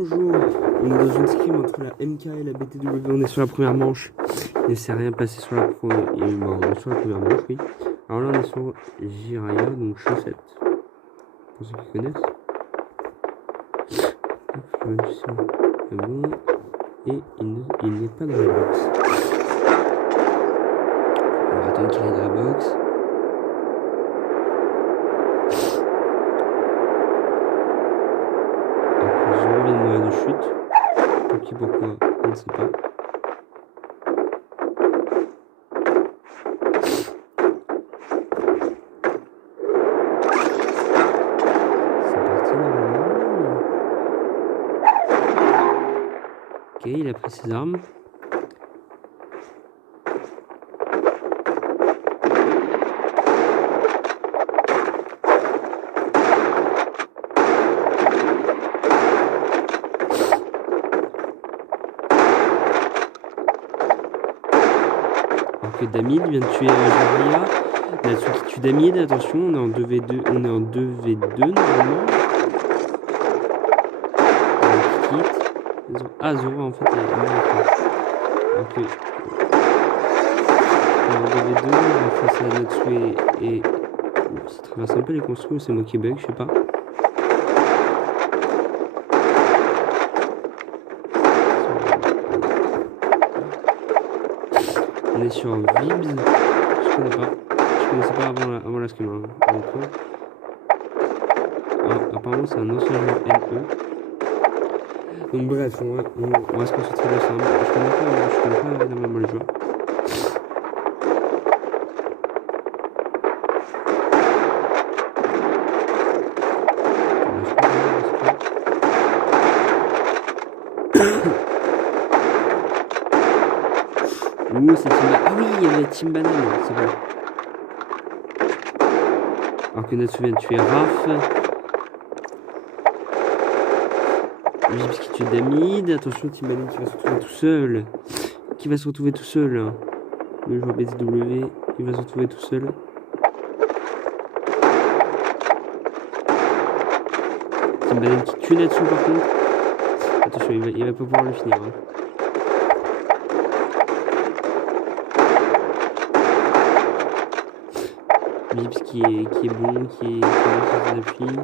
Bonjour, on est dans une scrim entre la MK et la BTW, on est sur la première manche. Il ne s'est rien passé sur la première manche, oui. Alors là on est sur Jiraya, donc chaussette, pour ceux qui connaissent. C'est bon, et il n'est pas dans la box. On va attendre qu'il aille dans la box. Ils ont envie de chute. Pour qui, pourquoi, on ne sait pas. C'est parti normalement. Ok, il a pris ses armes. Que Damid vient de tuer Jiraya. Natsuki tue Damid, attention, on est en 2v2, normalement. Ah, Zoro en fait est mort. Ok. On est en 2v2, on va face à Natsuki et. Ça traverse un peu les construits, c'est moi qui bug, je sais pas. On est sur Vibs, je connais pas. Je connaissais pas avant la scrim. Apparemment c'est un ancien joueur LE. Donc bref, on va se concentrer sur ça. Je connais pas évidemment le joueur. Ouh, c'est Team Banane. Ah oui, il y avait Team Banane, c'est vrai. Alors que Natsu vient de tuer Raph. Vibs qui tue Damid. Attention, Team Banane qui va se retrouver tout seul. Le joueur BTW, il va se retrouver tout seul. Team Banane qui tue Natsu par contre. Attention, il va pas pouvoir le finir. Hein. Vibs qui est bon, qui a ses appuis.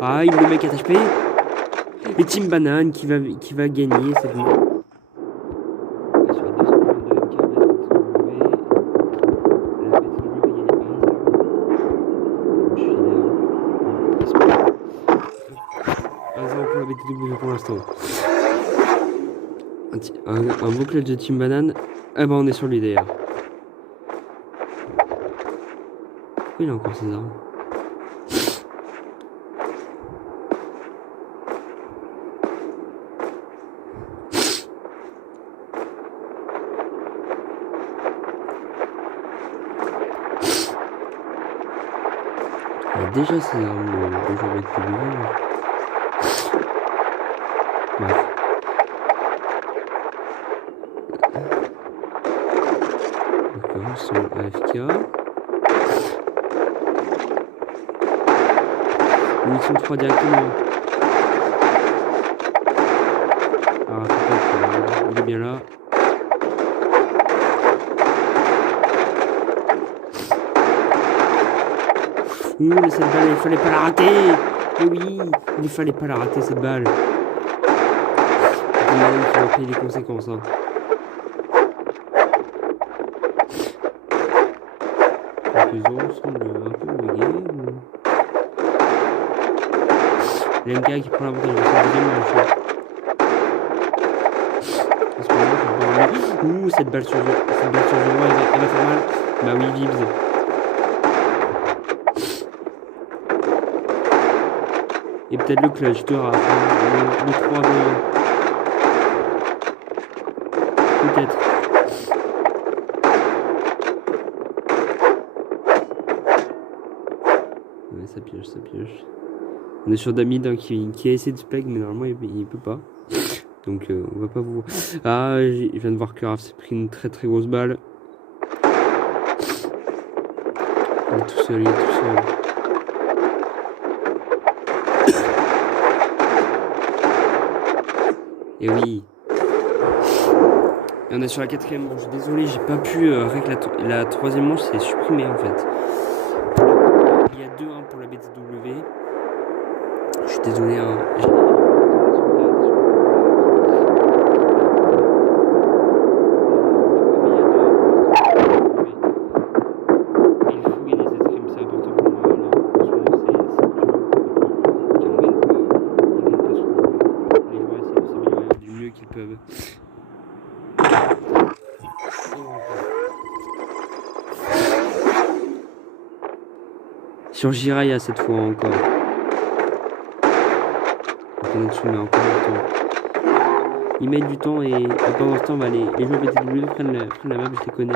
Ah, il me met 4 HP. Et Team Banane qui va gagner cette vie. Sur la deuxième round de MK, la BTW gagne 1-0 pour la BTW pour l'instant. Un beau clutch de Team Banane. Ah bah on est sur lui d'ailleurs. Pourquoi il a encore ses armes? Il a déjà ses armes, le joueur BTW. Bref. D'accord, ils sont AFK. Ou ils sont 3 directement. Ah, il est bien là. Ouh, mais cette balle, il fallait pas la rater. Mais oui, il fallait pas la rater cette balle. Il va payer les conséquences. Hein. Les Zoro semblent un peu bugués. L'MK qui prend l'avantage de sa deuxième manche. Ouh, cette balle sur Zoro, elle va faire mal. Bah oui, Vibs. Et peut-être le clutch de Raph, le 3 peut-être. Ouais, ça pioche. On est sur Damid hein, qui a essayé de spec, mais normalement il peut pas. Donc on va pas vous... Ah, je viens de voir que Raph s'est pris une très très grosse balle. Il est tout seul. Et oui. Et on est sur la 4e manche. Désolé, j'ai pas pu régler la 3e manche, c'est supprimé en fait. Il y a 2-1 pour la BTW. Je suis désolé, hein. Sur Jiraiya cette fois encore. Natsu met encore du temps. Ils mettent du temps et pendant ce temps, bah, les joueurs BTW prennent la map, je les connais.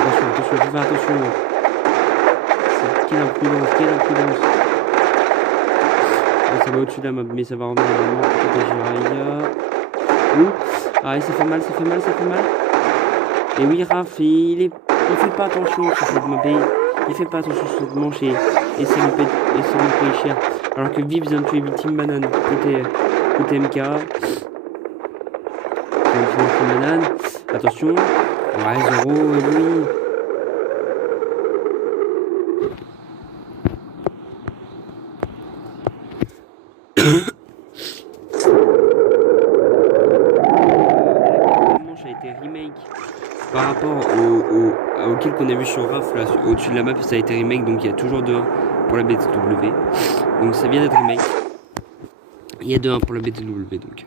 Attention, faut faire attention. Quelle imprudence. Oh, ça va au-dessus de la map, mais ça va revenir normalement. Jiraiya. Ah, ça fait mal. Et oui, Raph, il fait pas attention sur cette map. Il fait pas attention sur cette manche et ça lui paye cher. Alors que Vips vient de tuer Team Banane côté MK. Team Banane. Attention. Ouais, 0, et oui. La manche a été remake par rapport au kill qu'on a vu sur Raph là au-dessus de la map, ça a été remake, donc il y a toujours 2-1 pour la BTW. Donc ça vient d'être remake. Il y a 2-1 pour la BTW donc.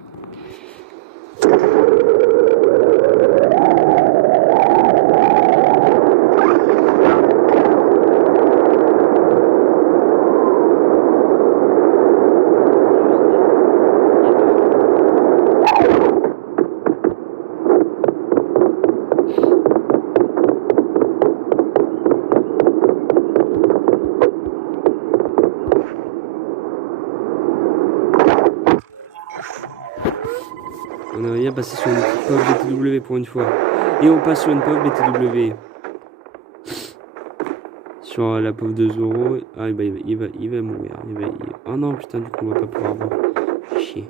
On aimerait bien passer sur une pauvre BTW pour une fois. Et on passe sur une pauvre BTW. Sur la pauvre de Zoro. Ah, bah, il va mourir. Oh non, putain, du coup, on va pas pouvoir voir. Chier.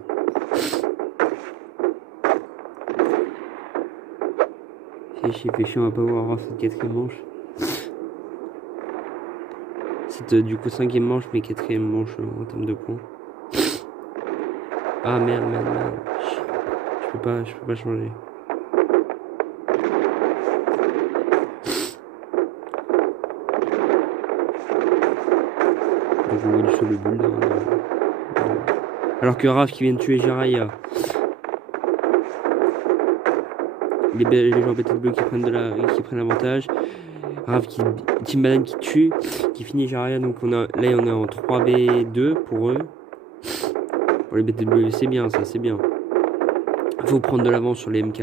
Fait chier, on va pas pouvoir voir cette 4e manche. C'est du coup 5e manche, mais 4e manche en termes de points. Ah merde. Je peux pas changer. Donc on va sur le bulle. Alors que Raph qui vient de tuer Jiraiya. Les joueurs BTW qui prennent l'avantage. Raph Team Banane qui tue, qui finit Jiraiya. Donc on est en 3v2 pour eux. Pour les BTW, c'est bien ça, c'est bien. Faut prendre de l'avance sur les MK.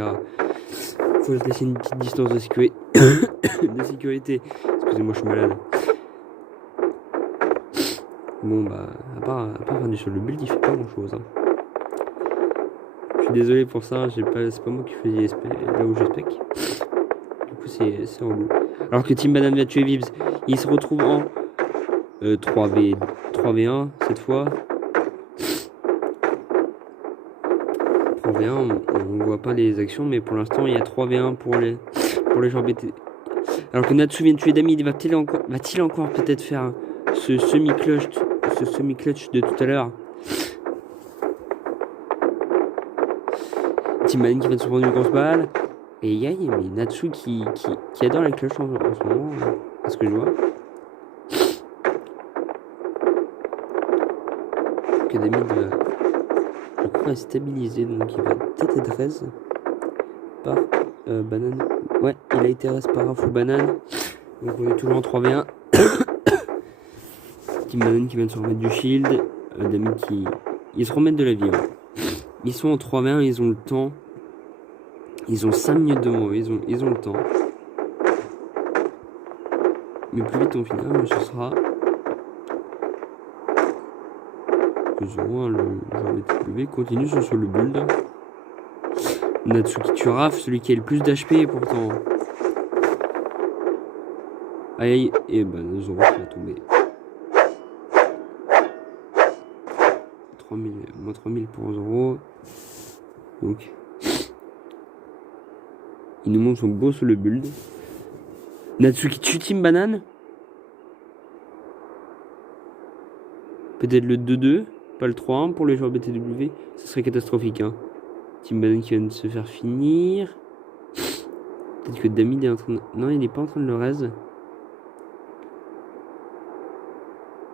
Faut se laisser une petite distance de sécurité. Excusez-moi, je suis malade. Bon, bah, à part faire sur le build, il fait pas grand chose. Hein. Je suis désolé pour ça, c'est pas moi qui faisais là où je spec. Du coup, c'est relou. Alors que Team Banane va tuer Vibs, il se retrouve en 3v1 cette fois. 3v1, on voit pas les actions, mais pour l'instant, il y a 3v1 pour les joueurs BT. Alors que Natsu vient de tuer Dami, va-t-il encore peut-être faire ce semi-clutch de tout à l'heure. Team Banane qui va se prendre une grosse balle. Et il y a Natsu qui adore la clutch en ce moment, à ce que je vois. Que Dami je crois, est stabilisé, donc il va peut-être être raise par Banane. Ouais, il a été raise par Raph ou Banane. Donc on est toujours en 3v1. Team Banane qui vient de se remettre du shield. Dami ils se remettent de la vie. Ouais. Ils sont en 3v1, ils ont le temps. Ils ont 5 minutes de moins, ils ont le temps. Mais plus vite on finit, ce sera plus ou moins le joueur BTW continue sur le build. Natsuki tue Raph, celui qui a le plus d'HP pourtant. Aïe, et ben Zoro qui va tomber. 3000, moins 3000 pour Zoro. Donc, il nous montre son beau solo build. Natsuki tue Team Banane. Peut-être le 2-2, pas le 3-1 pour les joueurs BTW. Ça serait catastrophique. Hein. Team Banane qui vient de se faire finir. Peut-être que Damid est en train de... Non, il n'est pas en train de le raise.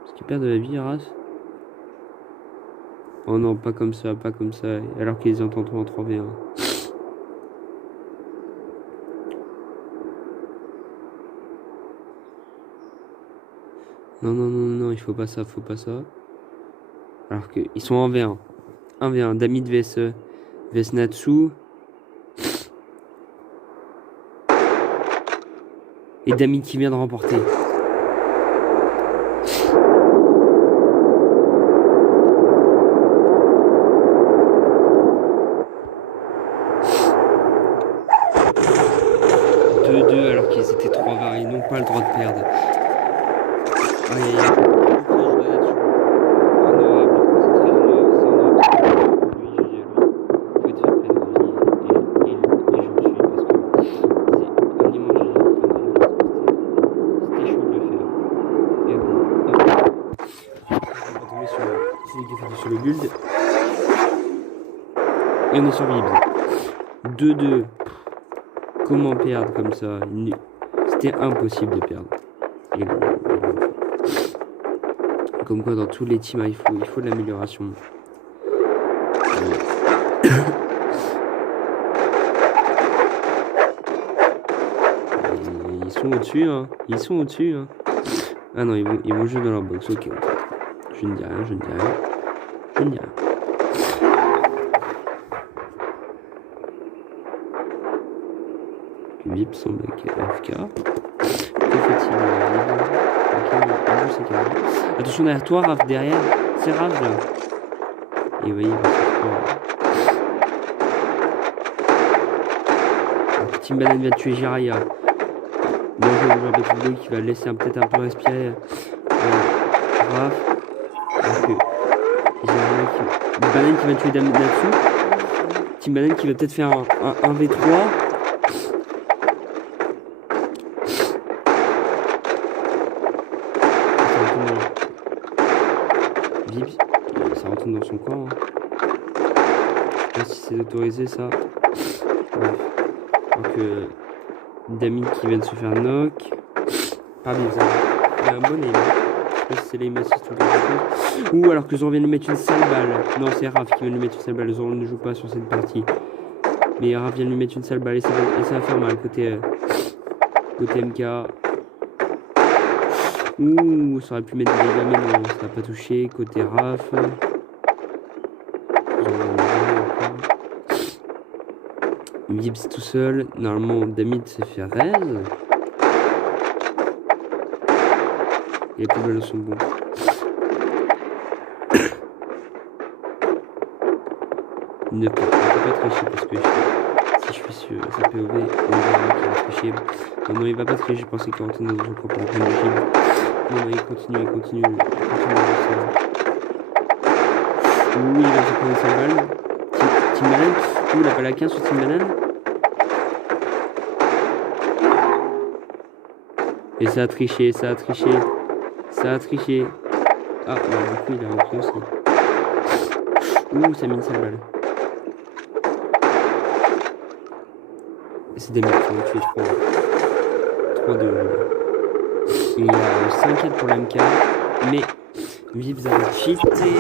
Parce qu'il perd de la vie, Arras. Oh non, pas comme ça, pas comme ça. Alors qu'ils entendent en 3v1. Non, non, non, non, il faut pas ça, faut pas ça. Alors qu'ils sont en V1. 1v1, Damid vs Natsu. Et Damid qui vient de remporter. Alors qu'ils étaient 3-20, ils n'ont pas le droit de perdre. Aïe aïe aïe. Honorable, c'est très honorable, c'est honorable. Lui, GG à lui. Faut être fair play dans la vie et je le suis parce que c'est un immense GG de faire. C'était chaud de le faire. Et bon, hop. On va tomber sur sur le build. Et on est sur Vibs. 2-2. Comment perdre comme ça? C'était impossible de perdre. Et bon, comme quoi dans tous les teams il faut de l'amélioration. Ils sont au-dessus, hein. Ils sont au-dessus, hein. Ah non, ils vont jouer dans leur box. Ok. Je ne dis rien, je ne dis rien. Je ne dis rien. Vip semble AFK. Que fait-il? Attention derrière toi, Raph, derrière. C'est Raph là. Et vous voyez, il va se Team Banane vient de tuer Jiraiya. Bien joué le joueur BTW qui va laisser peut-être un peu respirer Raph. Alors que Banane qui va tuer Natsu. Team Banane qui va peut-être faire un V3. Ça retourne dans son camp. Hein. Je sais pas si c'est autorisé ça. Bref. Donc Damid qui vient de se faire knock. Pas bizarre. Il a un bon aim. Je sais pas si c'est l'aim assist ou quelque chose. Ou alors que Zoro vient de lui mettre une sale balle. Non, c'est Raph qui vient de lui mettre une sale balle. Zoro ne joue pas sur cette partie. Mais Raph vient de lui mettre une sale balle et ça va faire mal côté MK. Ouh, ça aurait pu mettre des dégâts, mais non, ça n'a pas touché. Côté Raph. Gibbs tout seul. Normalement, Damid s'est fait raise. Les poubelles sont bons. Ne peut pas tricher parce que si je suis sur sa POV, on verra qu'il va tricher. Non, il va pas tricher, je pensais qu'il rentrait dans un camp pour prendre le shield. Non, il continue. Oui, il va se prendre sa balle. Team Banane. Ouh, il a pas la 15 sur Team Banane. Et ça a triché. Ah, bah, du coup, il a repris aussi. Ouh, ça a mis une sale balle. Et c'est Damid qui va tuer 3-2. Il y a 5 aides pour l'MK. Mais Vibs a cheaté.